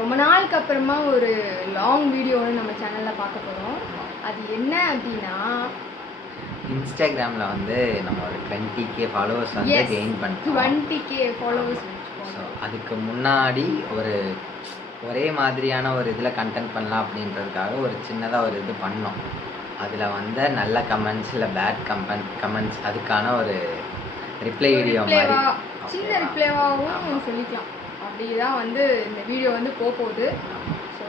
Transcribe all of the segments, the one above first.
ரொம்ப நாளுக்கு அப்புறமா ஒரு லாங் வீடியோன்னு நம்ம சேனலில் பார்க்க போகிறோம். அது என்ன அப்படின்னா, இன்ஸ்டாகிராமில் வந்து நம்ம ஒரு 20K ஃபாலோவர்ஸ் வந்து கெயின் பண்ணிட்டோம். 20K followers. ஸோ அதுக்கு முன்னாடி ஒரே மாதிரியான ஒரு இதில் கண்டென்ட் பண்ணலாம் அப்படின்றதுக்காக ஒரு சின்னதாக ஒரு இது பண்ணோம். அதில் வந்து நல்ல கமெண்ட்ஸ் இல்லை பேட் கமெண்ட்ஸ் அதுக்கான ஒரு ரிப்ளை வீடியோ மாதிரி சின்ன ரிப்ளைவாகவும் சொல்லிக்கலாம். அப்படி தான் வந்து இந்த வீடியோ வந்து போகுது. ஸோ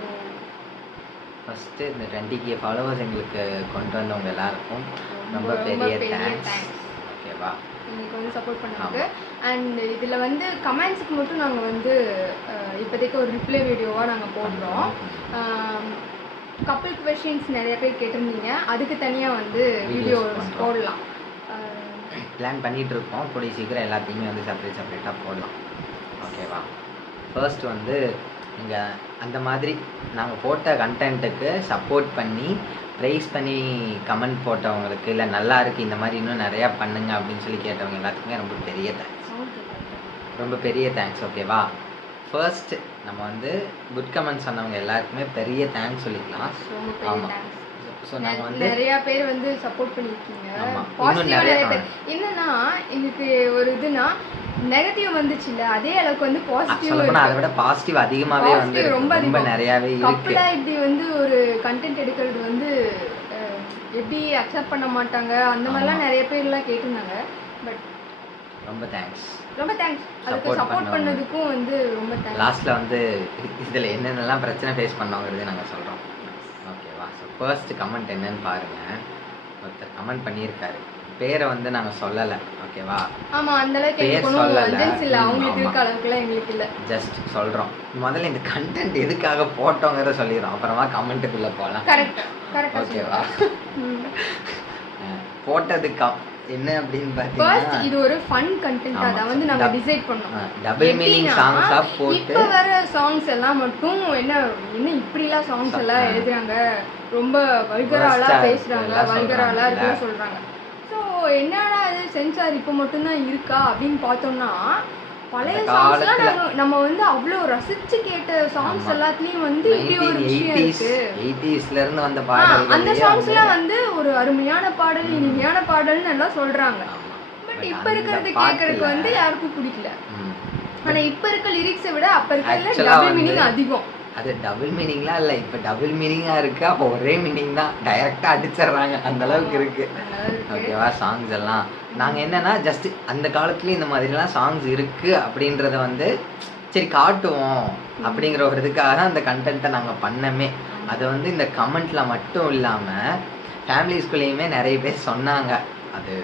ஃபஸ்ட்டு இந்த 20K ஃபாலோவர்ஸ் எங்களுக்கு கொண்டு வந்தவங்க எல்லாருக்கும் ரொம்ப பெரிய தேங்க்ஸ். ஓகேவா, எங்களுக்கு வந்து சப்போர்ட் பண்ணாங்க. அண்ட் இதில் வந்து கமெண்ட்ஸுக்கு மட்டும் நாங்கள் வந்து இப்போதைக்கு ஒரு ரிப்ளை வீடியோவாக நாங்கள் போடுறோம். கப்பிள் கொஷின்ஸ் நிறைய பேர் கேட்டிருந்தீங்க, அதுக்கு தனியாக வந்து வீடியோ போடலாம் பிளான் பண்ணிகிட்டு இருக்கோம். கூடிய சீக்கிரம் எல்லாத்தையுமே வந்து செப்பரேட்டாக போடலாம். ஓகேவா, ஃபர்ஸ்ட் வந்து நீங்கள் அந்த மாதிரி நாங்கள் போட்ட கண்டென்ட்டுக்கு சப்போர்ட் பண்ணி ப்ரைஸ் பண்ணி கமெண்ட் போட்டவங்களுக்கு, இல்லை நல்லா இருக்குது இந்த மாதிரி இன்னும் நிறையா பண்ணுங்க அப்படின்னு சொல்லி கேட்டவங்க எல்லாத்துக்குமே ரொம்ப பெரிய தேங்க்ஸ். ஓகேவா, ஃபர்ஸ்ட் நம்ம வந்து குட் கமெண்ட் சொன்னவங்க எல்லாருக்குமே பெரிய தேங்க்ஸ் சொல்லிக்கலாம். ஆமாம், ஸோ நாங்கள் வந்து நிறையா பேர் வந்து சப்போர்ட் பண்ணியிருக்கீங்க. பாசிட்டிவாக நிறைய பேர். என்னன்னா எங்களுக்கு ஒரு இதுனா நெகட்டிவ் வந்துச்சுல்ல, அதே அளவுக்கு வந்து பாசிட்டிவ், அதை விட பாசிட்டிவ் அதிகமாகவே வந்து ரொம்ப நிறையாவே இருக்கு. இப்படி வந்து ஒரு கண்டென்ட் எடுக்கிறது வந்து எப்படி அக்செப்ட் பண்ண மாட்டாங்க, அந்த மாதிரிலாம் நிறைய பேர்லாம் கேட்டிருந்தாங்க. பட் ரொம்ப தேங்க்ஸ். அதுக்கு சப்போர்ட் பண்ணதுக்கும் வந்து ரொம்ப தேங்க்ஸ். லாஸ்ட்டில் வந்து இதில் என்னென்னலாம் பிரச்சனை ஃபேஸ் பண்ணோங்கிறது நாங்கள் சொல்கிறோம். ஓகேவா, ஸோ ஃபர்ஸ்ட் கமெண்ட் என்னன்னு பாருங்கள். ஒருத்தர் கமெண்ட் பண்ணியிருக்காரு, பேரை வந்து நாங்கள் சொல்லலை. ஓகேவா, ஆமாம், அந்த அளவுக்கு பேர் சொல்லலை, அவங்களுக்கு இருக்க அளவுக்குலாம் எங்களுக்கு இல்லை. ஜஸ்ட் சொல்கிறோம். முதல்ல இந்த கண்டென்ட் எதுக்காக போட்டோங்கிறத சொல்லிடுறோம், அப்புறமா கமெண்ட்டுக்குள்ளே போகலாம். கரெக்ட். ஓகேவா, போட்டதுக்கு என்ன அப்படின்னு பார்த்தீங்கன்னா, இது ஒரு ஃபன் கண்டென்ட். அத வந்து நாங்க டிசைட் பண்ணோம். டபுள் மீனிங் சாங்ஸா போட்டு இப்ப வர சாங்ஸ் எல்லாம் மட்டும் என்ன இப்படிலாம் சாங்ஸ் எல்லாம் எழுதுறாங்க, ரொம்ப வல்கராலா பேசுறாங்க, வல்கராலா இருக்குன்னு சொல்றாங்க. ஸோ என்னடா இது சென்சார் இப்போ மட்டும்தான் இருக்கா அப்படின்னு பார்த்தோம்னா, பழைய சாங்ஸ்லாம் நம்ம வந்து அவ்வளோ ரசிச்சு கேட்ட சாங்ஸ் எல்லாத்துலயும் வந்து இப்படி ஒரு விஷயம் இருக்கு. 80s இருந்து வந்த பாடல்கள், அந்த சாங்ஸ்லாம் வந்து ஒரு அருமையான பாடல், இனிமையான பாடல்னு எல்லாம் சொல்றாங்க. பட் இப்ப இருக்கிறது கேட்கறதுக்கு வந்து யாருக்கும் பிடிக்கல. ஆனா இப்ப இருக்க லிரிக்ஸை விட அப்ப இருக்கிறதுல டபுள் மீனிங் அதிகம். அது டபுள் மீனிங்லாம் இல்லை, இப்போ டபுள் மீனிங்காக இருக்குது. அப்போ ஒரே மீனிங் தான், டைரெக்டாக அடிச்சிடுறாங்க, அந்த அளவுக்கு இருக்குது. ஓகேவா, சாங்ஸ் எல்லாம் நாங்கள் என்னென்னா ஜஸ்ட் அந்த காலத்துலேயும் இந்த மாதிரிலாம் சாங்ஸ் இருக்குது அப்படின்றத வந்து சரி காட்டுவோம் அப்படிங்கிற ஒரு இதுக்காக தான் அந்த கண்டென்ட்டை நாங்கள் பண்ணமே. அது வந்து இந்த கமெண்ட்டில் மட்டும் இல்லாமல் ஃபேமிலிஸ்குள்ளேயுமே நிறைய பேர் சொன்னாங்க, அது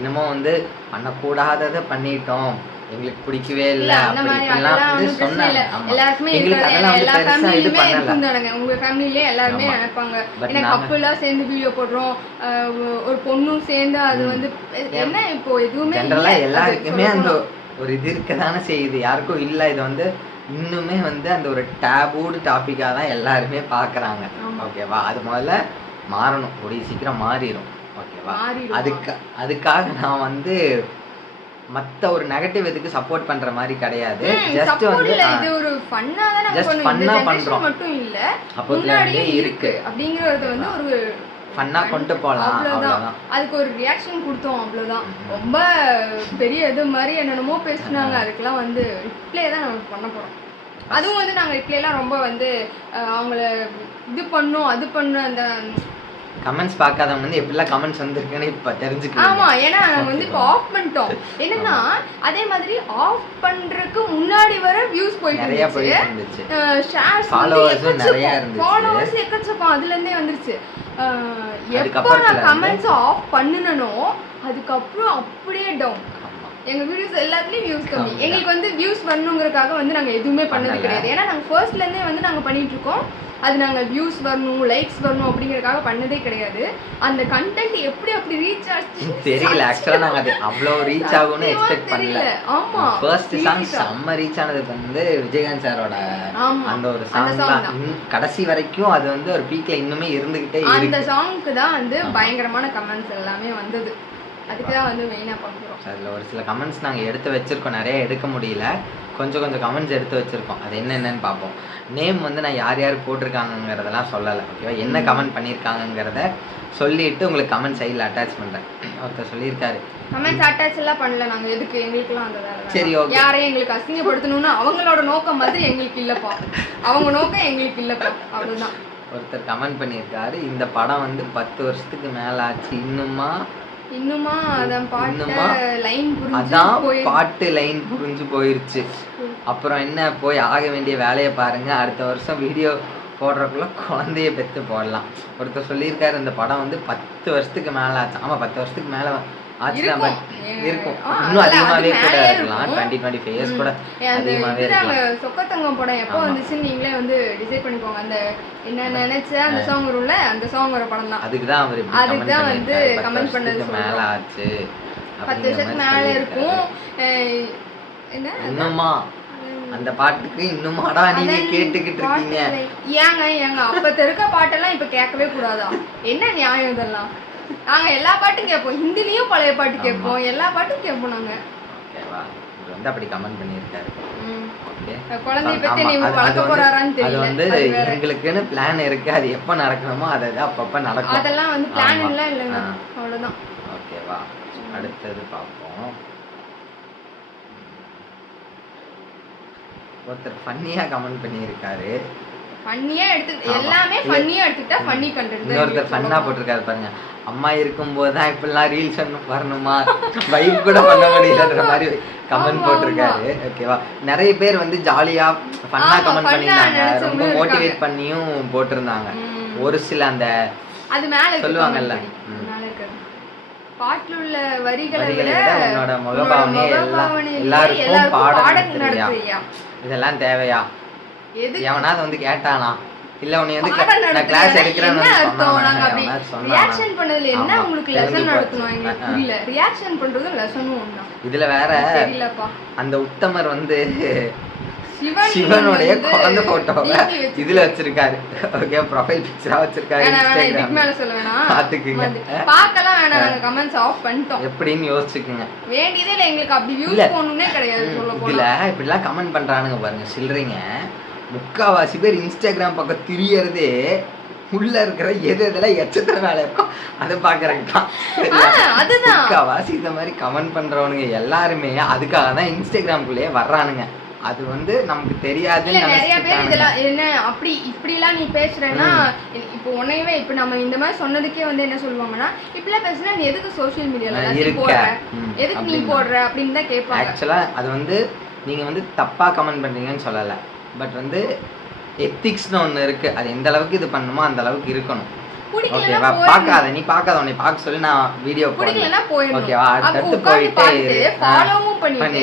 என்னமோ வந்து பண்ணக்கூடாததை பண்ணிட்டோம், எங்களுக்கு பிடிக்கவே இல்லை அப்படின்னு சொன்னாங்க. எல்லா ஃபேமிலியுமே இருக்குந்தானுங்க, உங்க ஃபேமிலிலே எல்லாருமே நினைப்பாங்க, ஏன்னா கப்புலாம் சேர்ந்து வீடியோ போடுறோம், ஒரு பொண்ணும் சேர்ந்து, அது வந்து என்ன இப்போ எதுவுமே ஜெனரலா எல்லாருக்குமே அந்த ஒரு இது இருக்கதானே செய்யுது, யாருக்கும் இல்லை. இது வந்து இன்னுமே வந்து அந்த ஒரு டேபூடு டாபிக்காக தான் எல்லாருமே பார்க்குறாங்க. ஓகேவா, அது முதல்ல மாறணும், கூடிய சீக்கிரம் மாறிடும். ஓகேவா, அதுக்காக நான் வந்து மத்த ஒரு நெகட்டிவ் இதுக்கு சப்போர்ட் பண்ற மாதிரி கிடையாது. ஜஸ்ட் வந்து இது ஒரு ஃபன்னா தான் நம்ம பண்றோம் மட்டும் இல்ல, அப்போதுலயே இருக்கு அப்படிங்கறது வந்து ஒரு ஃபன்னா கொண்டு போலாம், அவ்வளவுதான். அதுக்கு ஒரு ரியாக்ஷன் கொடுத்தோம், அவ்வளவுதான். ரொம்ப பெரிய இது மாதிரி என்னென்னமோ பேசுனாங்க, அதுக்கெல்லாம் வந்து ரிப்ளை தான் நம்ம பண்ண போறோம். அதுவும் வந்து நாங்க ரிப்ளை எல்லாம் ரொம்ப வந்து அவங்கள இது பண்ணோம், அது பண்ணோம். அந்த கமெண்ட்ஸ் பார்க்காதவங்க வந்து எப்படிலாம் கமெண்ட்ஸ் வந்திருக்குன்னு இப்போ தெரிஞ்சுக்கலாம். ஆமா, ஏன்னா நம்ம வந்து இப்போ ஆஃப் பண்ணிட்டோம். என்னன்னா அதே மாதிரி ஆஃப் பண்றதுக்கு முன்னாடி வர வியூஸ் போயிட்டு இருந்துச்சு, ஷேர்ஸ் ஃபாலோவர்ஸ் எக்கச்சக்கம் அதுல இருந்தே வந்துருச்சு. எப்போ நான் கமெண்ட்ஸ் ஆஃப் பண்ணுனனோ அதுக்கப்புறம் அப்படியே டவுன். எங்க வீடியோஸ் எல்லாத்துலயும் வியூஸ் கம்மி. எங்களுக்கு வந்து வியூஸ் வரணுங்கிறதுக்காக வந்து நாங்க எதுவுமே பண்ணது கிடையாது. ஏன்னா நாங்க ஃபர்ஸ்ட்ல இருந்தே வந்து நாங்க பண்ணிட்டு இருக்கோம், அது நாங்கள் வியூஸ் வரணும், லைக்ஸ் வரணும் அப்படிங்கிறதுக்காக பண்ணதே கிடையாது. அந்த கண்டென்ட் எப்படி ரீச் ஆச்சு தெரியல. ஆக்சுவலாக நாங்கள் அது அவ்வளோ ரீச் ஆகும்னு எக்ஸ்பெக்ட் பண்ணல. ஆமாம், ஃபர்ஸ்ட் சாங் செம்ம ரீச் ஆனது வந்து விஜயகாந்த் சாரோட அந்த ஒரு சாங் தான். கடைசி வரைக்கும் அது வந்து ஒரு பீக்ல இன்னுமே இருந்துகிட்டே இருக்கு. அந்த சாங்க்கு தான் வந்து பயங்கரமான கமெண்ட்ஸ் எல்லாமே வந்தது. அதுக்கு தான் வந்து மெயினா பண்றோம். அதுல ஒரு சில கமெண்ட்ஸ் நாங்க எடுத்து வச்சிருக்கோம், நிறைய எடுக்க முடியல, கொஞ்சம் கொஞ்சம் கமெண்ட்ஸ் எடுத்து வச்சிருக்கோம். அது என்னென்னு பார்ப்போம். நேம் வந்து நான் யார் யார் போட்டிருக்காங்கங்கிறதெல்லாம் சொல்லலை, ஓகேவா? என்ன கமெண்ட் பண்ணியிருக்காங்கங்கிறத சொல்லிட்டு உங்களுக்கு கமெண்ட் சைடில் அட்டாச் பண்ணுறேன். ஒருத்தர் சொல்லியிருக்காரு, கமெண்ட்ஸ் அட்டாச் எல்லாம் பண்ணல நாங்க, எதுக்கு எங்களுக்குலாம் அந்த வேலை. சரி ஓகே, யாரையும் எங்களுக்கு அசிங்கப்படுத்தணும்னு அவங்களோட நோக்கம் மாதிரி எங்களுக்கு இல்லப்பா, அவங்க நோக்கம் எங்களுக்கு இல்லப்பா, அவ்வளவுதான். ஒருத்தர் கமெண்ட் பண்ணியிருக்காரு, இந்த படம் வந்து 10 வருஷத்துக்கு மேல ஆச்சு, இன்னுமா அதான் பாட்டு லைன் புரிஞ்சு போயிருச்சு. அப்புறம் என்ன, போய் ஆக வேண்டிய வேலையை பாருங்க, அடுத்த வருஷம் வீடியோ போடுறதுக்குள்ள குழந்தைய பெற்று போடலாம். ஒருத்தர் சொல்லியிருக்காரு இந்த படம் வந்து 10 வருஷத்துக்கு மேல ஆச்சு. ஆமா 10 வருஷத்துக்கு மேல ஆச்சுதான், பட் இருக்கும், இன்னும் அதிகமாவே கூட இருக்கலாம். 2025 கூட அதிகமாவே இருக்கலாம். சொக்கத்தங்கம் படம் எப்போ வந்துச்சுன்னு நீங்களே வந்து டிசைட் பண்ணிக்கோங்க. அந்த என்ன நினைச்ச அந்த சாங் வரும்ல, அந்த சாங் வர படம் தான். அதுக்குதான் அவர் அதுக்குதான் வந்து கமெண்ட் பண்ணது, மேல ஆச்சு 10 வருஷத்துக்கு மேல இருக்கும். என்ன இன்னுமா அந்த பாட்டுக்கு இன்னுமாடா நீங்க கேட்டுக்கிட்டு இருக்கீங்க? ஏங்க அப்ப இருக்க பாட்டெல்லாம் இப்ப கேட்கவே கூடாதா? என்ன நியாயம் இதெல்லாம்? நாங்க எல்லா பாட்டும் கேட்போம், ஹிந்திலயும் பழைய பாட்டு கேட்போம், எல்லா பாட்டும் கேட்போம் நாங்க. ஓகேவா? இது வந்து அப்படி கமெண்ட் பண்ணியிருக்காரு. ஓகே, குழந்தைய பத்தி நீ வளர்க்க போறாரான்னு தெரியல. அது வந்து எங்களுக்குன்னு பிளான் இருக்கு, அது எப்ப நடக்கணுமோ அதை அப்பப்ப நடக்கும். அதெல்லாம் வந்து பிளான் எல்லாம் இல்லைங்க, அவ்வளவுதான். ஓகேவா? அடுத்தது பார்ப்போம். ஒருத்தர் ஃபன்னியா கமெண்ட் பண்ணியிருக்காரு, ஃபன்னியா எடுத்து எல்லாமே ஃபன்னியா எடுத்துட்டா ஃபன்னி கண்டென்ட். இன்னொருத்தர் ஃபன்னா போட்டிருக்காரு பாருங்க, அம்மா இருக்கும்போது தான் இப்படிலாம் ரீல்ஸ் வரணுமா, வைப் கூட பண்ண முடியலன்ற மாதிரி கமெண்ட் போட்டிருக்காரு. ஓகேவா? நிறைய பேர் வந்து ஜாலியா ஃபன்னா கமெண்ட் பண்ணியிருந்தாங்க, ரொம்ப மோட்டிவேட் பண்ணியும் போட்டிருந்தாங்க. ஒரு சில அந்த அது மேல சொல்லுவாங்கல்ல, பாட்டுல உள்ள வரிகளை விட உன்னோட முகபாவனை எல்லாருக்கும் பாடம் நடத்துறியா, இதெல்லாம் தேவையா? எவனாவது வந்து கேட்டானா? இல்ல உன்னை வந்து நான் கிளாஸ் எடுக்கிறேன்னு ரியாக்ஷன் பண்ணதுல என்ன உங்களுக்கு லெசன் நடத்தணும் எங்களுக்கு புரியல. ரியாக்ஷன் பண்றது லெசனும் ஒண்ணா? இதுல வேற அந்த உத்தமர் வந்து சிவனுடைய குழந்தை போட்டோவை இதுல வச்சிருக்காரு. ஓகே, ப்ரொஃபைல் பிக்சரா வச்சிருக்காரு. இதுக்கு மேல சொல்ல வேணாம், பாத்துக்குங்க. பார்க்கலாம் வேணாம், நாங்க கமெண்ட்ஸ் ஆஃப் பண்ணிட்டோம். எப்படின்னு யோசிச்சுக்குங்க. வேண்டியதே இல்ல எங்களுக்கு, அப்படி வியூஸ் போணும்னே கிடையாது. சொல்ல போனா இதுல இப்படி எல்லாம் கமெண்ட் பண்றானுங்க பாருங்க சில்றீங்க. முக்காவாசி பேர் இன்ஸ்டாகிராம் பக்கம் திரியறதே உள்ள இருக்கிற எதெல்லாம் எச்சத்துல வேலை இருக்கும் அதை பாக்குறதுக்கு தான். முக்காவாசி இந்த மாதிரி கமெண்ட் பண்றவனுங்க எல்லாருமே அதுக்காக தான் இன்ஸ்டாகிராம்குள்ளேயே வர்றானுங்க. அது வந்து நமக்கு தெரியாது. நிறைய பேர் இதெல்லாம் என்ன அப்படி இப்படி எல்லாம் நீ பேசுறேன்னா, இப்போ உன்னையவே இப்ப நம்ம இந்த மாதிரி சொன்னதுக்கே வந்து என்ன சொல்லுவாங்கன்னா, இப்படிலாம் பேசுனா நீ எதுக்கு சோசியல் மீடியால போடுற, எதுக்கு நீ போடுற அப்படின்னு தான் கேட்பாங்க. ஆக்சுவலா அது வந்து நீங்க வந்து தப்பா கமெண்ட் பண்றீங்கன்னு சொல்லல, பட் வந்து எத்திக்ஸ்னு ஒன்று இருக்கு, அது எந்த அளவுக்கு இது பண்ணுமோ அந்த அளவுக்கு இருக்கணும். ஓகேவா? பார்க்காத நீ பார்க்காத உன்னை பார்க்க சொல்லி நான் வீடியோ பிடிக்கலனா போயிடும். ஓகேவா? அடுத்து போயிட்டு ஃபாலோவும் பண்ணிட்டு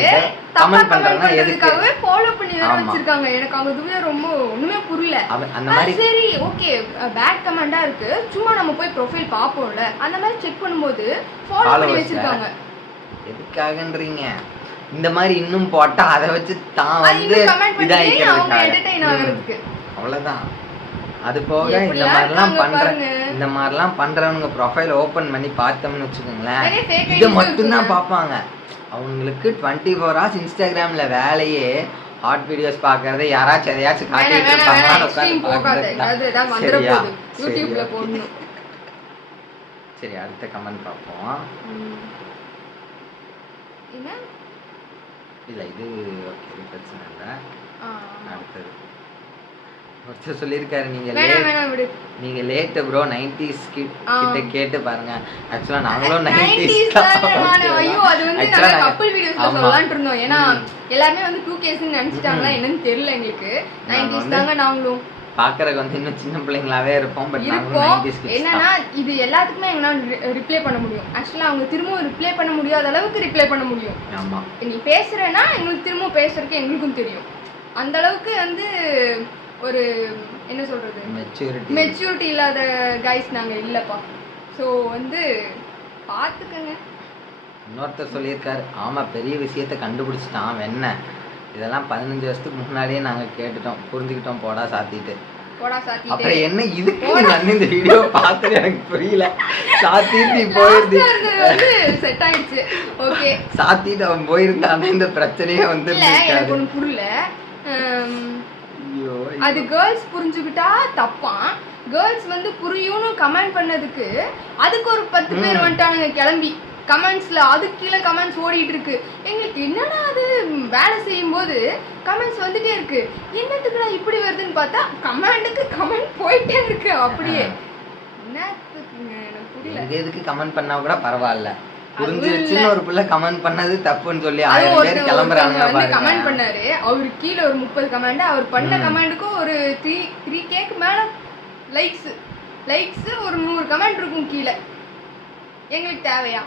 கமெண்ட் பண்றேன்னா எதுக்காகவே ஃபாலோ பண்ணி வேற வச்சிருக்காங்க. எனக்கு அவங்க இதுவே ரொம்ப ஒண்ணுமே புரியல. அந்த மாதிரி சரி ஓகே பேட் கமெண்டா இருக்கு, சும்மா நம்ம போய் ப்ரொஃபைல் பாப்போம்ல, அந்த மாதிரி செக் பண்ணும்போது ஃபாலோ பண்ணி வச்சிருக்காங்க. எதுக்காகன்றீங்க? இந்த மாதிரி இன்னும் போட்டா அதை வச்சு தான் வந்து இதாயிக்கிறதுக்கு அவ்வளவுதான். அது போக இந்த மாதிரிலாம் பண்றவனுங்க ப்ரொஃபைல் ஓபன் பண்ணி பார்த்தோம்னு வச்சுக்கோங்களேன், இதை மட்டும்தான் பார்ப்பாங்க. அவங்களுக்கு 24 hours இன்ஸ்டாகிராம்ல வேலையே ஹாட் வீடியோஸ் பாக்குறத, யாராச்சும் எதையாச்சும் காட்டிட்டு இருப்பாங்க. சரி, அடுத்த கமெண்ட் பார்ப்போம். இல்ல இது ஓகே, பிரச்சனை இல்லை. அடுத்தது ஒருத்தர் சொல்லியிருக்காரு, நீங்க லேட் ப்ரோ 90s கிட்ட கேட்டு பாருங்க. ஆக்சுவலா நாங்களும் 90s தான். ஐயோ அது வந்து நாங்க கப்பிள் வீடியோஸ்ல சொல்லலாம்னு இருந்தோம். ஏன்னா எல்லாரும் வந்து 2Ks ன்னு நினைச்சிட்டாங்களா என்னன்னு தெரியல எங்களுக்கு. 90s தாங்க நாங்களும். பாக்குறதுக்கு வந்து இன்னும் சின்ன பிள்ளைங்களாவே இருப்போம், பட் என்னன்னா இது எல்லாத்துக்குமே எங்களால ரிப்ளை பண்ண முடியும். ஆக்சுவலா அவங்க திரும்பவும் ரிப்ளை பண்ண முடியாத அளவுக்கு ரிப்ளை பண்ண முடியும். ஆமா, நீ பேசுறேன்னா எங்களுக்கு திரும்பவும் பேசுறதுக்கு எங்களுக்கும் தெரியும். அந்த அளவுக்கு வந்து ஒரு என்ன சொல்றது, மெச்சூரிட்டி இல்லாத கைஸ் நாங்க இல்லப்பா. ஸோ வந்து பார்த்துக்கங்க. இன்னொருத்தர் சொல்லியிருக்காரு, ஆமா பெரிய விஷயத்த கண்டுபிடிச்சிட்டான் என்ன, இதெல்லாம் 15 வருஷத்துக்கு முன்னாடியே நாங்கள் கேட்டுட்டோம், புரிஞ்சுக்கிட்டோம், போடா சாத்திட்டு. போடா சாத்திட்டே. அப்புறம் என்ன இதுக்கு நீங்க வந்து இந்த வீடியோ பார்த்தது எனக்கு புரியல. சாத்திட்டு போயிருது வந்து செட் ஆயிடுச்சு. ஓகே சாத்திட்டு அவன் போயிருந்தானே இந்த பிரச்சனையே வந்து இல்ல எனக்கு ஒண்ணு புரியல. அது கேர்ள்ஸ் புரிஞ்சுக்கிட்டா தப்பா, கேர்ள்ஸ் வந்து புரியும்னு கமெண்ட் பண்ணதுக்கு அதுக்கு ஒரு 10 பேர் வந்துட்டானுங்க கிளம்பி கமெண்ட்ஸ்ல. அதுக்கு கீழே கமெண்ட்ஸ் ஓடிட்டு இருக்கு. எங்களுக்கு என்னன்னா அது வேலை செய்யும் போது கமெண்ட்ஸ் வந்துட்டே இருக்கு. என்னத்துக்குடா இப்படி வருதுன்னு பார்த்தா கமெண்ட்டுக்கு கமெண்ட் போயிட்டே இருக்கு. அப்படியே என்னத்துக்குங்க எனக்கு புரியல. எதுக்கு கமெண்ட் பண்ணா கூட பரவாயில்ல, புரிஞ்சிருச்சுன்னு ஒரு புள்ள கமெண்ட் பண்ணது தப்புன்னு சொல்லி 1000 பேர் கிளம்புறாங்க பாருங்க. கமெண்ட் பண்ணாரு அவரு கீழே ஒரு 30 கமெண்ட். அவர் பண்ண கமெண்ட்டுக்கும் ஒரு 3Kக்கு மேல லைக்ஸ் ஒரு 100 கமெண்ட் இருக்கும் கீழே. எங்களுக்கு தேவையா?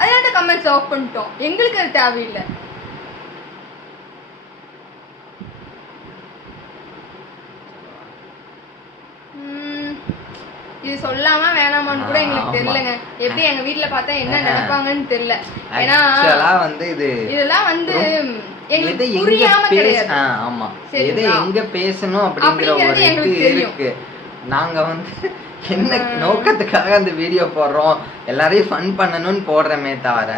அதே அந்த கமெண்ட்ஸ் ஆஃப் பண்ணிட்டோம். எங்களுக்கு அது தேவையில்லை. இது சொல்லாம வேணாமான்னு கூட எங்களுக்கு தெரியலங்க. எப்படி எங்க வீட்ல பார்த்தா என்ன நினைப்பாங்கன்னு தெரியல. ஏன்னா வந்து இதெல்லாம் வந்து எங்களுக்கு புரியாம கிடையாது. ஆமா, எதை எங்க பேசணும் அப்படிங்கிற ஒரு இது இருக்கு. நாங்க வந்து என்ன நோக்கத்துக்காக அந்த வீடியோ போடுறோம், எல்லாரையும் ஃபன் பண்ணணும்னு போடுறமே தவிர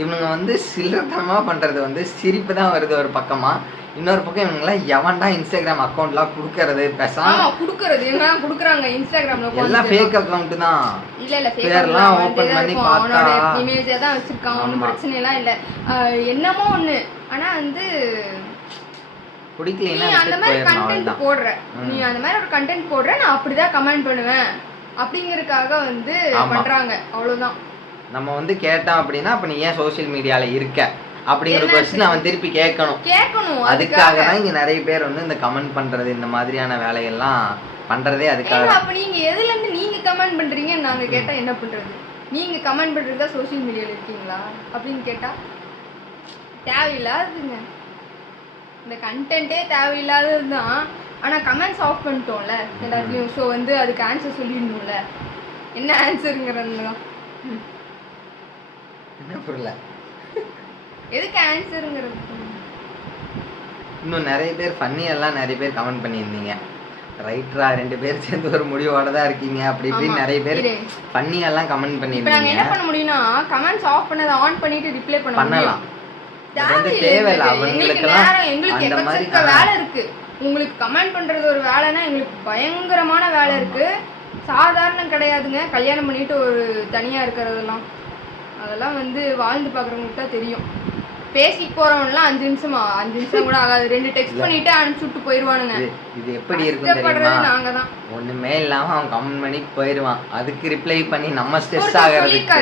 இவனுங்க வந்து சில்லறத்தனமா பண்றது வந்து சிரிப்பு தான் வருது ஒரு பக்கமா. இன்னொரு பக்கம் இவங்கெல்லாம் எவன்டா இன்ஸ்டாகிராம் அக்கௌண்ட்லாம் குடுக்கறது, பேசாம குடுக்கறது எல்லாம் குடுக்குறாங்க இன்ஸ்டாகிராம்ல. எல்லாம் ஃபேக் அக்கௌண்ட் தான். இல்ல பேர்லாம் ஓபன் பண்ணி பார்த்தா இமேஜா தான் வச்சிருக்கான். ஒண்ணும் பிரச்சனை எல்லாம் இல்ல. என்னமோ ஒண்ணு. ஆனா வந்து நீ அந்த மாதிரி கண்டென்ட் போடுற, நீ அந்த மாதிரி ஒரு கண்டென்ட் போடுற, நான் அப்படிதான் கமெண்ட் பண்ணுவேன் அப்படிங்கறதுக்காக வந்து பண்றாங்க. அவ்வளவுதான். நம்ம வந்து கேட்டோம் அப்படின்னா அப்ப நீ ஏன் சோசியல் மீடியால இருக்க அப்படிங்கிற क्वेश्चन அவன் திருப்பி கேட்கணும். அதுக்காக தான் இங்க நிறைய பேர் வந்து இந்த கமெண்ட் பண்றது, இந்த மாதிரியான வேலையெல்லாம் பண்றதே அதுக்காக. அப்ப நீங்க எதுல இருந்து நீங்க கமெண்ட் பண்றீங்கன்னு நாங்க கேட்டா என்ன பண்றது? நீங்க கமெண்ட் பண்றதா சோசியல் மீடியால இருக்கீங்களா அப்படின்னு கேட்டா தேவையில்லாதுங்க. இந்த கண்டென்ட்டே தேவையில்லாதது தான். ஆனா கமெண்ட்ஸ் ஆஃப் பண்ணிட்டோம்ல எல்லாத்துலயும். ஸோ வந்து அதுக்கு ஆன்சர் சொல்லிடணும்ல. என்ன ஆன்சருங்கிறது தான் என்ன புரியல. எதுக்கு ஆன்சருங்கிறது. இன்னும் நிறைய பேர் ஃபன்னி எல்லாம் நிறைய பேர் கமெண்ட் பண்ணியிருந்தீங்க. ரைட்டரா 2 பேர் சேர்ந்து ஒரு முடிவோட தான் இருக்கீங்க அப்படி இப்படின்னு நிறைய பேர் ஃபன்னி எல்லாம் கமெண்ட் பண்ணியிருந்தீங்க. நாங்க என்ன பண்ண முடியும்னா கமெண்ட்ஸ் ஆஃப் பண்ணதை ஆன் பண்ணிட்டு ரிப்ளை பண்ணலாம். தேவையில்லை அவங்களுக்கெல்லாம். எங்களுக்கு எக்கச்சக்க வேலை இருக்கு. உங்களுக்கு கமெண்ட் பண்றது ஒரு வேலைன்னா எங்களுக்கு பயங்கரமான வேலை இருக்கு. சாதாரணம் கிடையாதுங்க. கல்யாணம் பண்ணிட்டு ஒரு தனியா இருக்கிறதெல்லாம் அதெல்லாம் வந்து வாழ்ந்து பாக்குறவங்களுக்கு தான் தெரியும். பேசிட்டு போறவன்லாம் 5 நிமிஷம் கூட ஆகாது. 2 டெக்ஸ்ட் பண்ணிட்டு அனுப்பிச்சுட்டு போயிருவானுங்க. இது எப்படி இருக்கும் தெரியுமா? நாங்க தான் ஒண்ணுமே இல்லாம அவன் கமெண்ட் பண்ணி போயிருவான். அதுக்கு ரிப்ளை பண்ணி நம்ம ஸ்ட்ரெஸ் ஆகறதுக்கு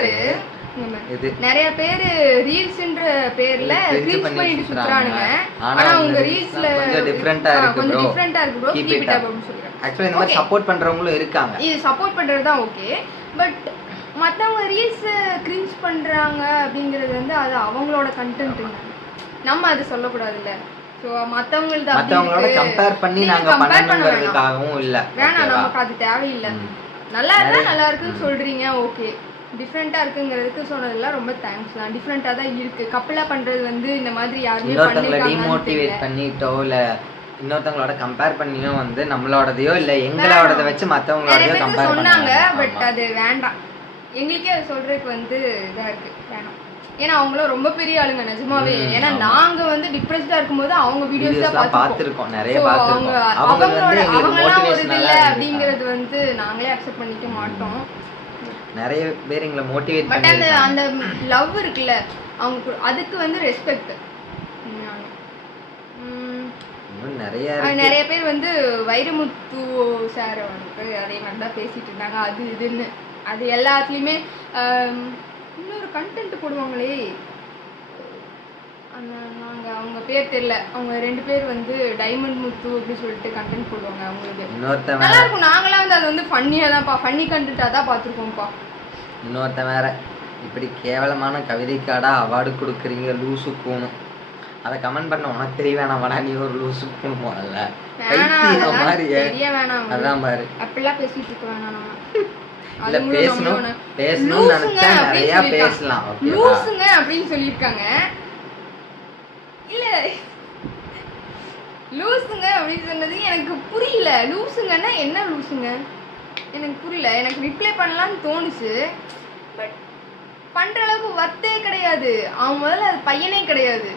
நிறைய பேர் ரீல்ஸ்ன்ற பேர்ல ரீல்ஸ் பண்ணிட்டு சுத்துறானுங்க. ஆனா உங்க ரீல்ஸ்ல கொஞ்சம் டிஃபரண்டா இருக்கு ப்ரோ. கீப் இட் அப் அப்படி சொல்றாங்க. एक्चुअली இந்த மாதிரி சப்போர்ட் பண்றவங்களும் இருக்காங்க. இது சப்போர்ட் பண்றது தான் ஓகே. பட் மத்தவங்க ரீல்ஸ் கிரிஞ்ச் பண்றாங்க அப்படிங்கிறது வந்து அது அவங்களோட கண்டென்ட்ங்க. நம்ம அது சொல்ல கூடாதுல்ல. சோ மத்தவங்களோட கம்பேர் பண்ணி நாங்க பண்ணணும்ன்றதுக்காகவும் இல்ல. வேணாம், நமக்கு அது தேவையில்லை. நல்லா இருந்தா நல்லா இருக்குன்னு சொல்றீங்க ஓகே. டிஃப்ரெண்டா இருக்குங்கிறதுக்கு சொன்னதெல்லாம் ரொம்ப தேங்க்ஸ் தான். டிஃப்ரெண்டா தான் இருக்கு. கப்பலா பண்றது வந்து இந்த மாதிரி யாருமே பண்ணிருக்காங்க டிமோட்டிவேட் பண்ணிட்டோ இல்ல இன்னொருத்தங்களோட கம்பேர் பண்ணியோ வந்து நம்மளோடதையோ இல்ல எங்களோடத வச்சு மத்தவங்களோடயோ கம்பேர் சொன்னாங்க. பட் அது வேண்டாம். எங்களுக்கே அது சொல்றதுக்கு வந்து இதா இருக்கு. வேணாம். ஏன்னா அவங்களும் ரொம்ப பெரிய ஆளுங்க நிஜமாவே. ஏன்னா நாங்க வந்து டிப்ரெஸ்டா இருக்கும்போது அவங்க வீடியோஸ் தான் பார்த்திருக்கோம். நிறைய பார்த்திருக்கோம். அவங்களாம் ஒரு இது இல்ல அப்படிங்கிறது வந்து நாங்களே அக்செப்ட் பண்ணிக்க மாட்டோம். நிறைய பேர் எங்களை மோட்டிவேட் பண்ணி பட் அந்த லவ் இருக்குல்ல அவங்க அதுக்கு வந்து ரெஸ்பெக்ட். நிறைய பேர் வந்து வைரமுத்து சார் வந்து அதே மாதிரி தான் பேசிட்டு இருந்தாங்க. அது இதுன்னு அது எல்லாத்துலயுமே இன்னொரு கண்டென்ட் போடுவாங்களே நாங்க அவங்க பேர் தெரியல. அவங்க 2 பேர் வந்து டைமண்ட் முத்து அப்படின்னு சொல்லிட்டு கண்டென்ட் போடுவாங்க. அவங்களுக்கு நல்லா இருக்கும். நாங்களாம் வந்து அது வந்து ஃபன்னியா தான்ப்பா, ஃபன்னி கண்டென்ட்டா தான் பார்த்துருக்கோம்ப்பா. இன்னொருத்தன் வேற இப்படி கேவலமான கவிதைக்காடா அவார்டு கொடுக்குறீங்க லூசு கூணும். அதை கமெண்ட் பண்ண உனக்கு தெரிய வேணாம் வாடா நீ ஒரு லூசு கூணும் போடல அதான் பாரு. அப்படிலாம் பேசிட்டு இருக்க வேணாம். நம்ம இல்ல பேசணும்னு நினைச்சா நிறைய பேசலாம். லூசுங்க அப்படின்னு சொல்லியிருக்காங்க. இல்ல லூசுங்க அப்படின்னு சொன்னது எனக்கு புரியல. லூசுங்கன்னா என்ன லூசுங்க எனக்கு புரியல. எனக்கு ரிப்ளை பண்ணலாம்னு தோணுச்சு, பட் பண்ற அளவுக்கு வர்த்தே கிடையாது. அவன் முதல்ல அது பையனே கிடையாது,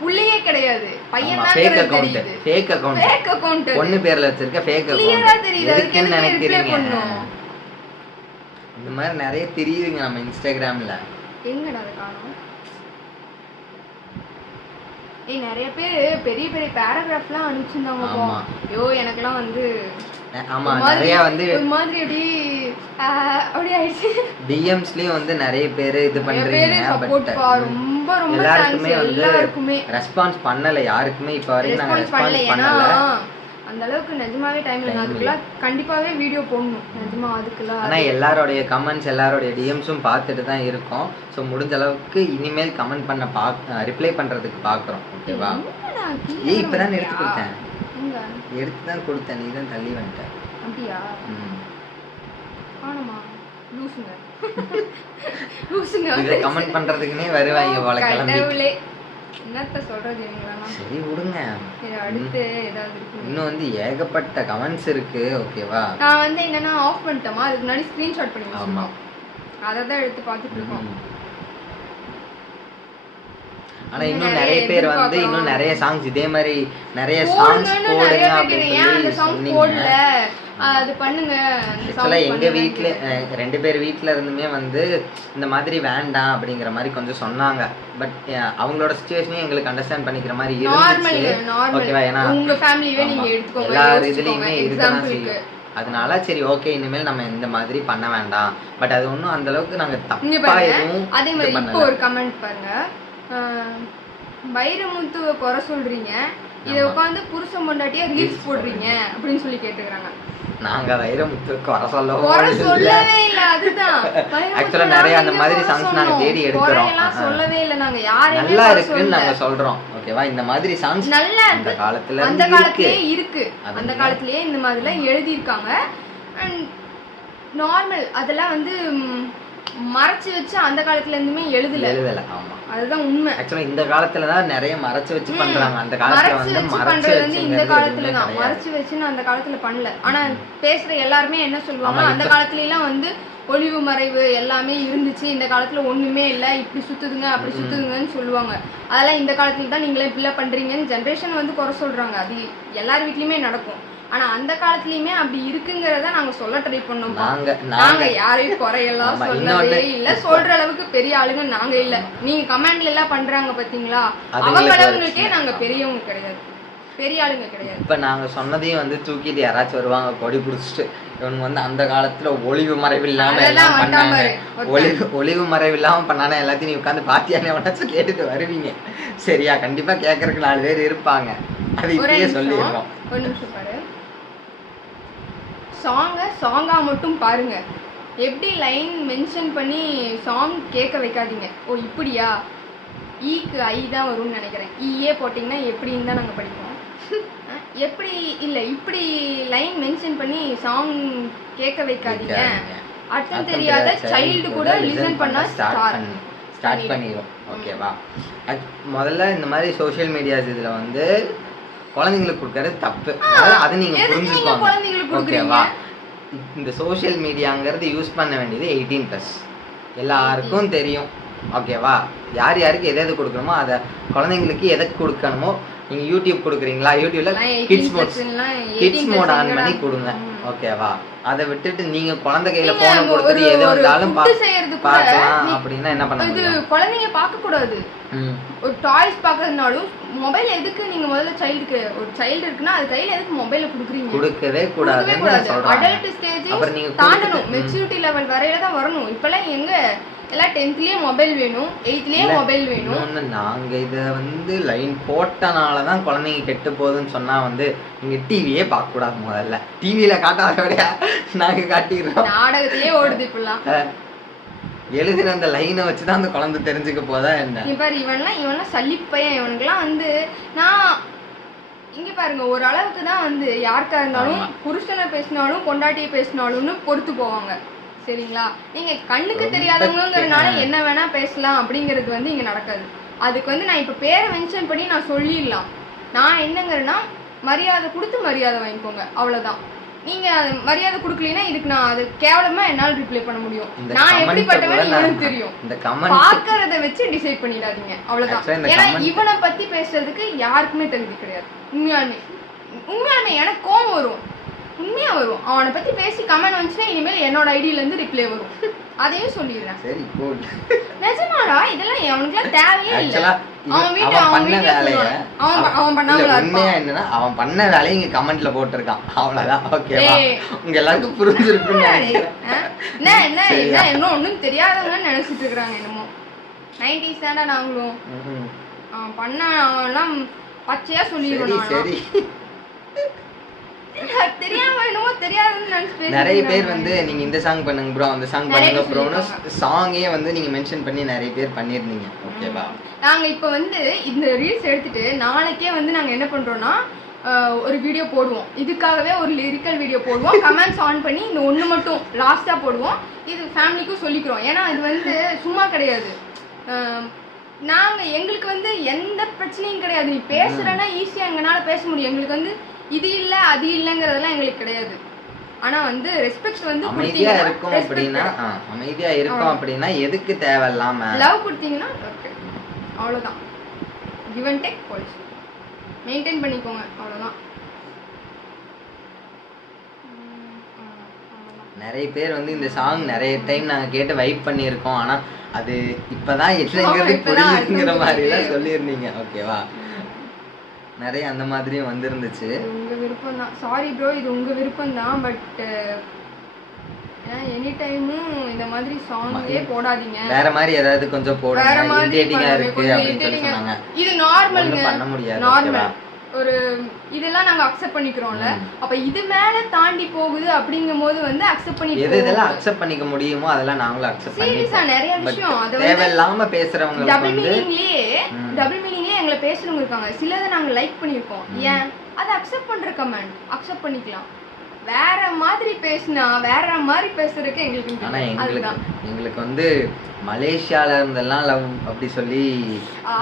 புள்ளையே கிடையாது, பையன் தான் தெரியுது. ஃபேக் அக்கவுண்ட் பொண்ணு பேர்ல வச்சிருக்க ஃபேக் அக்கவுண்ட் கிளியரா தெரியுது. அதுக்கு என்ன ரிப்ளை பண்ணனும்? இந்த மாதிரி நிறைய தெரியுதுங்க நம்ம இன்ஸ்டாகிராம்ல. எங்கடா அத காணோம்? நிறைய பேர் பெரிய பெரிய பேராகிராஃப்லாம் அனுப்பிச்சிருந்தாங்க. ஐயோ எனக்குலாம் வந்து ஆமா நிறைய வந்து ஒரு மாதிரி அப்படியே ஆயிடுச்சு. டிஎம்ஸ்லயும் வந்து நிறைய பேர் இது பண்றீங்க, பட் ரொம்ப ரொம்ப தேங்க்ஸ் எல்லாருக்குமே. ரெஸ்பான்ஸ் பண்ணல யாருக்குமே இப்ப வரைக்கும். நாங்க ரெஸ்பான்ஸ் பண்ணல. அந்த அளவுக்கு நிஜமாவே டைம் இல்ல. அதுக்குலாம் கண்டிப்பாவே வீடியோ போடணும் நிஜமா. அதுக்குலாம் ஆனா எல்லாரோட கமெண்ட்ஸ் எல்லாரோட டிஎம்ஸும் பார்த்துட்டு தான் இருக்கோம். சோ முடிஞ்ச அளவுக்கு இனிமேல் கமெண்ட் பண்ண ரிப்ளை பண்றதுக்கு பாக்குறோம். ஓகேவா? இப்பதான் எடுத்து கொடுத்தேன். எடுத்து தான் கொடுத்தேன், நீ தான் தள்ளி வந்துட்ட. அப்படியா? ஆனமா லூசுங்க. லூசுங்க இத கமெண்ட் பண்றதுக்குனே வருவாங்க போல கிளம்பி. என்னத்த சொல்றது நீங்களா? சரி விடுங்க. அடுத்து ஏதாவது இருக்கு? இன்னும் வந்து ஏகப்பட்ட கமெண்ட்ஸ் இருக்கு. ஓகேவா? நான் வந்து என்னன்னா ஆஃப் பண்ணிட்டேமா, அதுக்கு முன்னாடி ஸ்கிரீன்ஷாட் பண்ணி வச்சிருக்கேன். ஆமா, அத தான் எடுத்து பார்த்துட்டு இருக்கோம். ஆனா இன்னும் நிறைய பேர் வந்து இன்னும் நிறைய சாங்ஸ் இதே மாதிரி நிறைய சாங்ஸ் போடுங்க அப்படின்னு சொன்னீங்க. அது பண்ணுங்க. ஆக்சுவலா எங்க வீட்ல 2 பேர் வீட்ல இருந்துமே வந்து இந்த மாதிரி வேண்டாம் அப்படிங்கிற மாதிரி கொஞ்சம் சொன்னாங்க. பட் அவங்களோட சிச்சுவேஷனையும் எங்களுக்கு அண்டர்ஸ்டாண்ட் பண்ணிக்கிற மாதிரி இருந்துச்சு. ஓகேவா? ஏன்னா உங்க ஃபேமிலியே நீங்க எடுத்துக்கோங்க, எல்லா இதுலயுமே இருக்கதான் செய்யும். அதனால சரி ஓகே இனிமேல் நம்ம இந்த மாதிரி பண்ண வேண்டாம். பட் அது ஒன்றும் அந்த அளவுக்கு நாங்க தப்பா எதுவும். அதே மாதிரி இப்போ ஒரு கமெண்ட் பாருங்க, வைரமுத்துவை குறை சொல்றீங்க, இத உட்காந்து புருஷன் பொண்டாட்டியா ரீல்ஸ் போடுறீங்க அப்படின்னு சொல்லி கேட்டுக்கிறாங்க. நாங்க வைரமுத்து குறை சொல்லவே இல்ல. அதுதான் ஆக்சுவலா நிறைய அந்த மாதிரி சாங்ஸ் நாங்க தேடி எடுக்கிறோம். சொல்லவே இல்ல. நாங்க யாரையுமே நல்லா இருக்குன்னு நாங்க சொல்றோம். ஓகேவா? இந்த மாதிரி சாங்ஸ் நல்லா அந்த காலத்துல இருக்கு. அந்த காலத்திலேயே இந்த மாதிரிலாம் எழுதி இருக்காங்க. நார்மல் அதெல்லாம் வந்து மறைச்சு வச்சு அந்த காலத்துல இருந்துமே எழுதல. ஆமா, அதுதான் உண்மை. ஆக்சுவலா இந்த காலத்துல தான் நிறைய மறைச்சு வச்சு பண்றாங்க. அந்த காலத்துல வந்து மறைச்சு வந்து இந்த காலத்துல தான் மறைச்சு வச்சுன்னு அந்த காலத்துல பண்ணல. ஆனா பேசுற எல்லாருமே என்ன சொல்லுவாங்க, அந்த காலத்துல எல்லாம் வந்து ஒளிவு மறைவு எல்லாமே இருந்துச்சு, இந்த காலத்துல ஒண்ணுமே இல்ல, இப்படி சுத்துதுங்க அப்படி சுத்துதுங்கன்னு சொல்லுவாங்க. அதெல்லாம் இந்த காலத்துல தான் நீங்களே இப்படி பண்றீங்கன்னு ஜென்ரேஷன் வந்து குறை சொல்றாங்க. அது எல்லார் வீட்லயுமே நடக்கும். ஆனா அந்த காலத்துலயுமே அப்படி இருக்குங்கிறத நாங்க சொல்ல ட்ரை பண்ணோம். நாங்க யாரையும் குறையெல்லாம் சொல்லவே இல்ல. சொல்ற அளவுக்கு பெரிய ஆளுங்க நாங்க இல்ல. நீங்க கமெண்ட்ல எல்லாம் பண்றாங்க பாத்தீங்களா, அவங்க அளவுங்களுக்கே நாங்க பெரியவங்க கிடையாது, பெரிய ஆளுங்க கிடையாது. இப்ப நாங்க சொன்னதையும் வந்து தூக்கிட்டு யாராச்சும் வருவாங்க கொடி பிடிச்சிட்டு, இவங்க வந்து அந்த காலத்துல ஒளிவு மறைவு இல்லாம எல்லாம் பண்ணாங்க, ஒளிவு மறைவு இல்லாம பண்ணானா எல்லாத்தையும் நீ உட்காந்து பாத்தியானே உடச்சு கேட்டுட்டு வருவீங்க. சரியா? கண்டிப்பா கேட்கறதுக்கு 4 பேர் இருப்பாங்க. அது இப்படியே சொல்லிடுறோம். ஒரு நிமிஷம் பாரு. சாங்கா மட்டும் பாருங்க, எப்படி லைன் மென்ஷன் பண்ணி சாங் கேட்க வைக்காதீங்க. ஓ இப்படியா? ஈக்கு ஐ தான் வரும்னு நினைக்கிறேன். ஈயே போட்டிங்கன்னா எப்படின்னு தான் நாங்கள் படிப்போம். எப்படி இல்லை, இப்படி லைன் மென்ஷன் பண்ணி சாங் கேட்க வைக்காதீங்க. அர்த்தம் தெரியாத சைல்டு கூட லிசன் பண்ண ஸ்டார்ட் பண்ணிடும். ஓகேவா? முதல்ல இந்த மாதிரி சோஷியல் மீடியாஸ் இதில் வந்து குழந்தைங்களுக்கு கொடுக்கறது தப்பு. அதை நீங்க புரிஞ்சுக்கோங்க. ஓகேவா? இந்த சோஷியல் மீடியாங்கிறது யூஸ் பண்ண வேண்டியது 18+. எல்லாருக்கும் தெரியும். ஓகேவா? யார் யாருக்கு எது கொடுக்கணுமோ அதை குழந்தைங்களுக்கு எதுக்கு கொடுக்கணுமோ. நீங்க யூடியூப் கொடுக்குறீங்களா, யூடியூப்ல கிட்ஸ் மோட் ஆன் பண்ணி கொடுங்க. ஓகேவா? அதை விட்டுட்டு நீங்க குழந்தை கையில போன கொடுத்துட்டு எது வந்தாலும் பார்க்கலாம் அப்படின்னா என்ன பண்ண முடியும்? குழந்தைங்க பார்க்க கூடாது. ஒரு டாய்ஸ் பார்க்கறதுனாலும் மொபைல் எதுக்கு? நீங்க முதல்ல சைல்டுக்கு, ஒரு சைல்டு இருக்குன்னா அது கையில எதுக்கு மொபைலை கொடுக்குறீங்க? கொடுக்கவே கூடாது. அடல்ட் ஸ்டேஜ் தாண்டணும், மெச்சூரிட்டி லெவல் வரையில தான் வரணும். இப்பெல்லாம் எங்க எல்லாம் 10th மொபைல் வேணும், 8th மொபைல் வேணும். நாங்க இத வந்து லைன் போட்டனாலதான் குழந்தைங்க கெட்டு போகுதுன்னு சொன்னா வந்து நீங்க டிவியே பார்க்க கூடாது. முதல்ல டிவியில காட்டாதோடையா நாங்க காட்டிடுறோம். நாடகத்திலே ஓடுது இப்பெல்லாம். எழுதுற அந்த லைனை வச்சுதான் அந்த குழந்தை தெரிஞ்சுக்க போதா என்ன? பாரு இவன்லாம் சல்லிப்பையன். இவனுக்குலாம் வந்து நான் இங்க பாருங்க, ஒரு அளவுக்கு தான் வந்து யாருக்கா இருந்தாலும் புருஷனை பேசினாலும் பொண்டாட்டியை பேசினாலும்னு பொறுத்து போவாங்க. சரிங்களா? நீங்க கண்ணுக்கு தெரியாதவங்கிறதுனால என்ன வேணா பேசலாம் அப்படிங்கிறது வந்து இங்க நடக்காது. அதுக்கு வந்து நான் இப்ப பேரை மென்ஷன் பண்ணி நான் சொல்லிடலாம். நான் என்னங்கிறேன்னா மரியாதை கொடுத்து மரியாதை வாங்கிக்கோங்க, அவ்வளவுதான். நீங்க மரியாதை கொடுக்கலனா இதுக்கு நான் அது கேவலமா என்னால ரிப்ளை பண்ண முடியும். நான் எப்படிப்பட்டவன்னு எனக்கு தெரியும். பார்க்கறத வச்சு டிசைட் பண்ணிடாதீங்க, அவ்வளவுதான். ஏன்னா இவனை பத்தி பேசுறதுக்கு யாருக்குமே தகுதி கிடையாது. உண்மையாலுமே எனக்கு கோவம் வரும், உண்மையா வரும். அவனை பத்தி பேசி கமெண்ட் வந்துச்சுன்னா இனிமேல் என்னோட ஐடியில இருந்து ரிப்ளை வரும். அதையும் சொல்லிடுறேன். சரி போட். நிஜமாடா இதெல்லாம் அவனுக்குலாம் தேவையே இல்ல. அவன் பண்ண வேலைய அவன் பண்ணாமல உண்மையா என்னன்னா அவன் பண்ண வேலையை இங்க கமெண்ட்ல போட்டுருக்கான், அவ்வளவுதான். ஓகேவா? உங்க எல்லாருக்கும் புரிஞ்சிருக்குன்னு நினைக்கிறேன். என்ன ஒண்ணும் தெரியாதவங்கன்னு நினைச்சிட்டு இருக்காங்க. என்னமோ 90s தான்டா நாங்களும். அவன் பண்ண அவன்லாம் பச்சையா சொல்லிடுவான். சரி தெரியாம என்னமோ தெரியாதுன்னு நினைச்சு நிறைய பேர் வந்து நீங்க இந்த சாங் பண்ணுங்க ப்ரோ, அந்த சாங் பண்ணுங்க ப்ரோன்னு சாங்கே வந்து நீங்க மென்ஷன் பண்ணி நிறைய பேர் பண்ணிருந்தீங்க. ஓகேவா? நாங்க இப்ப வந்து இந்த ரீல்ஸ் எடுத்துட்டு நாளைக்கே வந்து நாங்க என்ன பண்றோம்னா ஒரு வீடியோ போடுவோம். இதுக்காகவே ஒரு லிரிக்கல் வீடியோ போடுவோம். கமெண்ட்ஸ் ஆன் பண்ணி இந்த ஒண்ணு மட்டும் லாஸ்டா போடுவோம். இது ஃபேமிலிக்கும் சொல்லிக்கிறோம். ஏன்னா இது வந்து சும்மா கிடையாது. நாங்க எங்களுக்கு வந்து எந்த பிரச்சனையும் கிடையாது. நீ பேசுறேன்னா ஈஸியா எங்கனால பேச முடியும். எங்களுக்கு வந்து இது இல்ல அது இல்லங்கிறதெல்லாம் எங்களுக்கு கிடையாது. ஆனா வந்து ரெஸ்பெக்ட் வந்து அமைதியா இருக்கும் அப்படின்னா அமைதியா இருக்கும் அப்படின்னா எதுக்கு தேவையில்லாம லவ் கொடுத்தீங்கன்னா அவ்வளவுதான். Give and take policy maintain பண்ணிக்கோங்க, அவ்வளவுதான். நிறைய பேர் வந்து இந்த சாங் நிறைய டைம் நாங்க கேட்டு வைப் பண்ணியிருக்கோம். ஆனா அது இப்பதான் என்னங்கிறது புரியுதுங்கிற மாதிரி எல்லாம் சொல்லியிருந்தீங்க. ஓகேவா? நிறைய அந்த மாதிரியும் வந்துருந்துச்சு. உங்க விருப்பம் தான். சாரி ப்ரோ, இது உங்க விருப்பம் தான். பட் எனி டைமும் இந்த மாதிரி சாங்கே போடாதீங்க. வேற மாதிரி ஏதாவது கொஞ்சம் போடுங்க. இரிட்டேட்டிங்கா இருக்கு அப்படினு சொல்லி சொன்னாங்க. இது நார்மல்ங்க, பண்ண முடியாது. நார்மல். ஒரு இதெல்லாம் நாங்க அக்செப்ட் பண்ணிக்கிறோம்ல. அப்ப இது மேல தாண்டி போகுது அப்படிங்கும்போது வந்து அக்செப்ட் பண்ணிட்டு எதெல்லாம் அக்செப்ட் பண்ணிக்க முடியுமோ அதெல்லாம் நாங்களும் அக்செப்ட் பண்ணிக்கிறோம். சீரியஸா நிறைய விஷயம் அது தேவையில்லாம பேசுறவங்க டபுள் மீனிங்லயே எங்களை பேசுறவங்க இருக்காங்க. சிலதை நாங்க லைக் பண்ணிருக்கோம். ஏன் அதை அக்செப்ட் பண்ற கமெண்ட் அக்செப்ட் பண்ணிக்கலாம். வேற மாதிரி பேசினா வேற மாதிரி பேசுறதுக்கு எங்களுக்கு ஆனா எங்களுக்கு வந்து மலேசியால இருந்தெல்லாம் லவ் அப்படி சொல்லி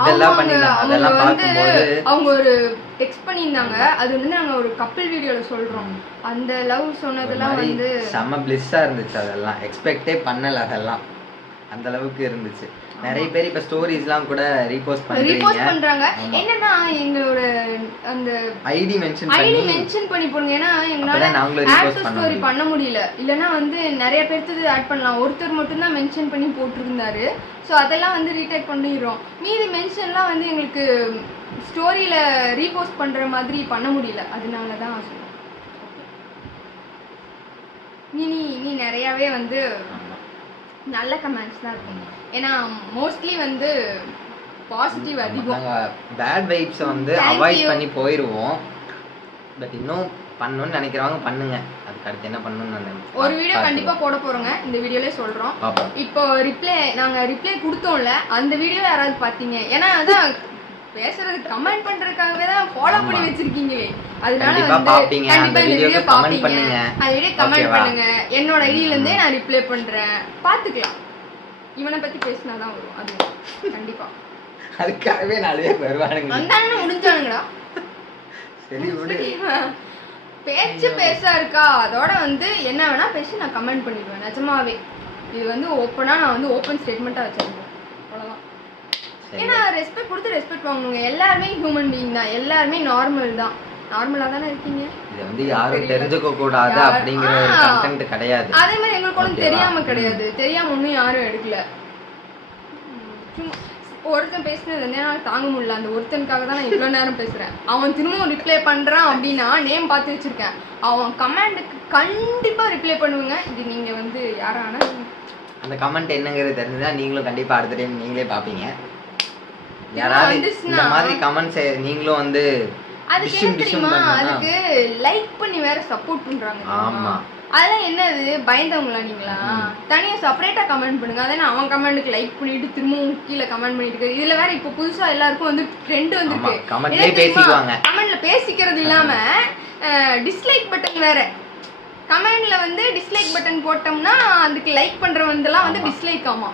இதெல்லாம் பண்ணிருந்தாங்க. அதெல்லாம் பார்க்கும்போது அவங்க ஒரு டெக்ஸ்ட் பண்ணியிருந்தாங்க. அது வந்து நாங்க ஒரு கப்பிள் வீடியோல சொல்றோம். அந்த லவ் சொன்னதெல்லாம் வந்து செம பிளிஸ்ஸா இருந்துச்சு. அதெல்லாம் எக்ஸ்பெக்டே பண்ணல. அதெல்லாம் அந்த அளவுக்கு இருந்துச்சு. நிறைய பேர் இப்ப ஸ்டோரிஸ்லாம் கூட ரீபோஸ்ட் பண்றாங்க. என்னன்னா எங்களோட அந்த ஐடி மென்ஷன் பண்ணி போடுங்க. ஏன்னா எங்களால ஆட் ஸ்டோரி பண்ண முடியல. இல்லனா வந்து நிறைய பேருக்கு ஆட் பண்ணலாம். ஒருத்தர் மட்டும் தான் மென்ஷன் பண்ணி போட்டுருந்தாரு. சோ அதெல்லாம் வந்து ரீடைப் பண்ணிடுறோம். மீதி மென்ஷன்லாம் வந்து எங்களுக்கு ஸ்டோரியில ரீபோஸ்ட் பண்ற மாதிரி பண்ண முடியல. அதனால தான் நீ நிறையவே வந்து நல்ல கமெண்ட்ஸ் தான் இருக்கும். ஏன்னா மோஸ்ட்லி வந்து பாசிட்டிவ் அதிகம். பேட் வைப்ஸ் வந்து அவாய்ட் பண்ணி போயிடுவோம். பட் இன்னும் பண்ணணும்னு நினைக்கிறவங்க பண்ணுங்க. அதுக்கு அடுத்து என்ன பண்ணணும்னு ஒரு வீடியோ கண்டிப்பா போட போறோங்க. இந்த வீடியோலயே சொல்றோம். இப்போ நாங்க ரிப்ளை கொடுத்தோம்ல, அந்த வீடியோ யாராவது பாத்தீங்க? ஏன்னா அதான் பேசுறது கமெண்ட் பண்றதுக்காகவே தான் ஃபாலோ பண்ணி வச்சிருக்கீங்களே. அதனால வந்து கண்டிப்பா இந்த வீடியோ பாப்பீங்க. அந்த வீடியோ கமெண்ட் பண்ணுங்க. என்னோட ஐடியில இருந்தே நான் ரிப்ளை பண்றேன். பாத்துக்கலாம். இவனை பத்தி பேசினாதான் வரும். அது கண்டிப்பா அதுக்காகவே 4 பேர் வருவானுங்க. வந்தாங்க முடிஞ்சானுங்கடா. சரி விடு. பேச்சு பேசா இருக்கா, அதோட வந்து என்ன வேணா பேசி நான் கமெண்ட் பண்ணிடுவேன். நிஜமாவே இது வந்து ஓப்பனா நான் வந்து ஓப்பன் ஸ்டேட்மெண்ட்டா வச்சிருக்கேன். அவ்வளவுதான். ஏன்னா ரெஸ்பெக்ட் கொடுத்து ரெஸ்பெக்ட் வாங்குங்க. எல்லாருமே ஹியூமன் பீயிங் தான். எல்லாருமே நார்மல் தான். நார்மலா தானே இருக்கீங்க. இது வந்து யாரும் தெரிஞ்சுக்க கூடாது அப்படிங்கிற ஒரு கண்டென்ட் கிடையாது. அதே மாதிரி எங்களுக்கு ஒன்றும் தெரியாம கிடையாது. தெரியாம ஒன்றும் யாரும் எடுக்கல. ஒருத்தன் பேசினது என்னால தாங்க முடியல. அந்த ஒருத்தனுக்காக தான் நான் இவ்வளோ நேரம் பேசுறேன். அவன் திரும்பவும் ரிப்ளை பண்றான் அப்படின்னா நேம் பார்த்து வச்சிருக்கேன். அவன் கமெண்ட்டுக்கு கண்டிப்பா ரிப்ளை பண்ணுவேங்க. இது நீங்க வந்து யாரான அந்த கமெண்ட் என்னங்கிறது தெரிஞ்சா நீங்களும் கண்டிப்பா அடுத்த டைம் நீங்களே பாப்பீங்க. யாராவது இந்த மாதிரி கமெண்ட்ஸ் நீங்களும் வந்து அதுக்கு என்ன தெரியுமா, அதுக்கு லைக் பண்ணி வேற சப்போர்ட் பண்றாங்க. ஆமா, அதெல்லாம் என்னது பயந்தவங்களா நீங்களா? தனியா செப்பரேட்டா கமெண்ட் பண்ணுங்க. அதானே அவன் கமெண்ட்டுக்கு லைக் பண்ணிட்டு திரும்பவும் கீழே கமெண்ட் பண்ணிட்டு இருக்கு. இதுல வேற இப்போ புதுசா எல்லாருக்கும் வந்து ட்ரெண்ட் வந்துருக்கு. கமெண்ட்ல பேசிக்கிறது இல்லாம டிஸ்லைக் பட்டன் வேற. கமெண்ட்ல வந்து டிஸ்லைக் பட்டன் போட்டோம்னா அதுக்கு லைக் பண்றவங்கலாம் வந்து டிஸ்லைக். ஆமா,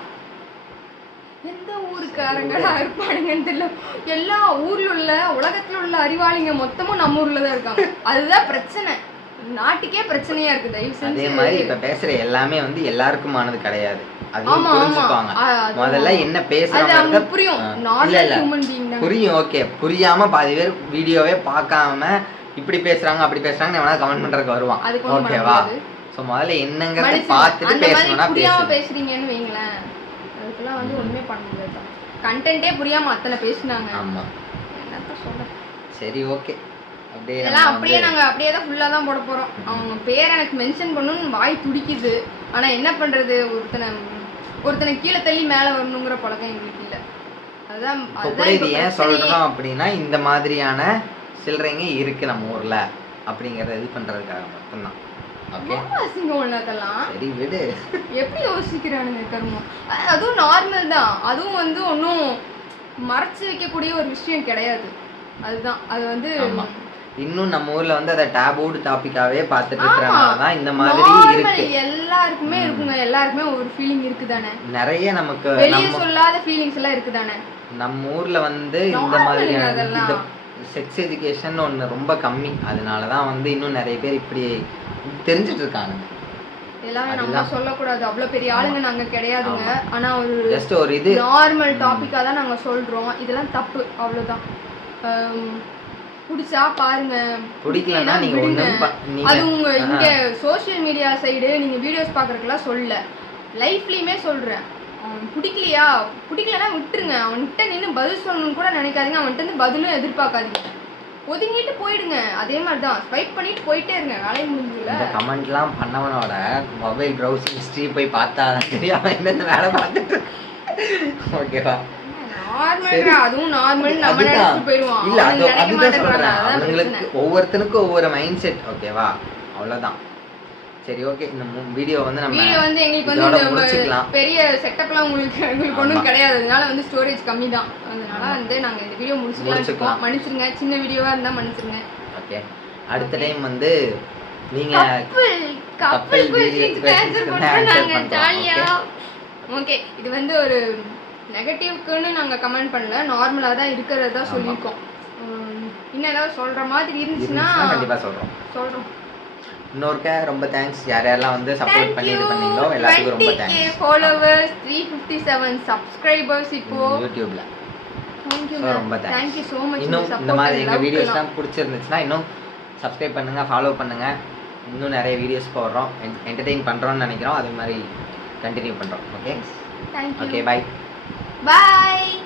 எந்த ஊருக்காரங்களா இருப்பானுங்கன்னு தெரியல. எல்லா ஊர்ல உள்ள உலகத்துல உள்ள அறிவாளிங்க மொத்தமும் நம்ம ஊர்ல தான் இருக்காங்க. அதுதான் பிரச்சனை, நாட்டுக்கே பிரச்சனையா இருக்கு. தயவு செஞ்சு அதே மாதிரி இப்ப பேசுற எல்லாமே வந்து எல்லாருக்குமானது கிடையாது. அதையும் புரிஞ்சுக்குவாங்க. முதல்ல என்ன பேசுறாங்க புரியும், புரியும். ஓகே, புரியாம பாதி பேர் வீடியோவே பார்க்காம இப்படி பேசுறாங்க அப்படி பேசுறாங்க எவனா கமெண்ட் பண்றதுக்கு வருவான். ஓகேவா? சோ முதல்ல என்னங்கறத பார்த்துட்டு பேசணும்னா புரியாம பேசுறீங்கன்னு வைங்களேன், அதுக்கெல்லாம் வந்து ஒண்ணுமே பண்ண முடியாது. கண்டென்ட்டே புரியாம அத்தனை பேசுனாங்க. ஆமா, என்னத்த சொல்ல. சரி, ஓகே. இதெல்லாம் அப்படியே நாங்க அப்படியே தான் ஃபுல்லா தான் போட போறோம். அவங்க பேர் எனக்கு மென்ஷன் பண்ணணும்னு வாய் துடிக்குது. ஆனா என்ன பண்றது, ஒருத்தனை கீழே தள்ளி மேல வரணுங்கிற பழக்கம் எங்களுக்கு இல்ல. அதுதான் இது ஏன் சொல்றோம் அப்படின்னா, இந்த மாதிரியான சில்லறைங்க இருக்கு நம்ம ஊர்ல அப்படிங்கறத இது பண்றதுக்காக மட்டும்தான். ஓகே, சரி விடு. எப்படி யோசிக்கிறானுங்க கர்மம். அதுவும் நார்மல் தான். அதுவும் வந்து ஒன்றும் மறைச்சு வைக்கக்கூடிய ஒரு விஷயம் கிடையாது. அதுதான் அது வந்து இன்னும் நம்ம ஊர்ல வந்து அத டேபூட் டாபிக்காவே பார்த்துட்டு இருக்கறனாலதான் இந்த மாதிரி இருக்கு. எல்லாருக்குமே இருக்குங்க, எல்லாருக்குமே ஒரு ஃபீலிங் இருக்குதானே. நிறைய நமக்கு வெளிய சொல்லாத ஃபீலிங்ஸ் எல்லாம் இருக்குதானே. நம்ம ஊர்ல வந்து இந்த மாதிரி செக்ஸ் எஜுகேஷன் ஒன்று ரொம்ப கம்மி. அதனாலதான் வந்து இன்னும் நிறைய பேர் இப்படி தெரிஞ்சிட்டு இருக்காங்க. எல்லாம் நம்ம சொல்லக்கூடாது, அவ்வளவு பெரிய ஆளுங்க நாங்க கிடையாதுங்க. ஆனா ஒரு ஜஸ்ட் ஒரு இது நார்மல் டாபிக்கா தான் நாங்க சொல்றோம். இதெல்லாம் தப்பு, அவ்வளவுதான். பிடிச்சா பாருங்க, பிடிக்கலன்னா நீங்க அது உங்க இங்க சோசியல் மீடியா சைடு நீங்க வீடியோஸ் பாக்குறதுக்கெல்லாம் சொல்ல, லைஃப்லயுமே சொல்றேன். அவன் பிடிக்கலன்னா விட்டுருங்க. அவன்கிட்ட நின்று பதில் சொல்லணும்னு கூட நினைக்காதீங்க. அவன்கிட்ட இருந்து பதிலும் எதிர்பார்க்காதீங்க, ஒதுங்கிட்டு போயிடுங்க. அதே மாதிரிதான் ஸ்வைப் பண்ணிட்டு போயிட்டே இருங்க, வேலையை முடிஞ்சுல. இந்த கமெண்ட்லாம் பண்ணவனோட மொபைல் ப்ரௌசிங் ஹிஸ்டரி போய் பார்த்தா தெரியாம என்னென்ன வேலை பார்த்துட்டு. ஓகேவா? அதுவும் நார்மல் நம்ம நினைச்சிட்டு போயிடுவோம். இல்ல அதுதான் சொல்றேன், அவங்களுக்கு ஒவ்வொருத்தனுக்கும் ஒவ்வொரு மைண்ட் செட். ஓகேவா? அவ்வளவுதான். சரி, ஓகே. இந்த வீடியோ வந்து எங்களுக்கு வந்து பெரிய செட்டப்லாம் உங்களுக்கு ஒன்றும் கிடையாது. அதனால வந்து ஸ்டோரேஜ் கம்மி தான். அதனால வந்து நாங்க இந்த வீடியோ முடிச்சுக்கலாம். மன்னிச்சிருங்க, சின்ன வீடியோவா இருந்தா மன்னிச்சிருங்க. ஓகே, அடுத்த டைம் வந்து நீங்க கப்பல் क्वेश्चंस ஆன்சர் பண்றாங்க ஜாலியா. ஓகே, இது வந்து ஒரு நெகட்டிவ்க்குன்னு நாங்க கமெண்ட் பண்ணல, நார்மலா தான் இருக்கிறதா சொல்லிருக்கோம். இன்னும் ஏதாவது சொல்ற மாதிரி இருந்துச்சுன்னா கண்டிப்பா சொல்றோம். இன்னொருக்க ரொம்ப தேங்க்ஸ் யாரெல்லாம் வந்து சப்போர்ட் பண்ணிட்டு பண்ணீங்களோ எல்லாத்துக்கும் ரொம்ப தேங்க்ஸ். ஃபாலோவர்ஸ் 357 சப்ஸ்கிரைபர்ஸ் இப்போ யூடியூப்ல. ரொம்ப தேங்க் யூ so much. இன்னும் இந்த மாதிரி எங்க வீடியோஸ்லாம் பிடிச்சிருந்துச்சுன்னா இன்னும் சப்ஸ்கிரைப் பண்ணுங்க, ஃபாலோ பண்ணுங்க. இன்னும் நிறைய வீடியோஸ் போடுறோம், என்டர்டெயின் பண்றோம்னு நினைக்கிறோம். அதே மாதிரி கண்டினியூ பண்றோம். Okay, thank you. Okay, bye. Bye.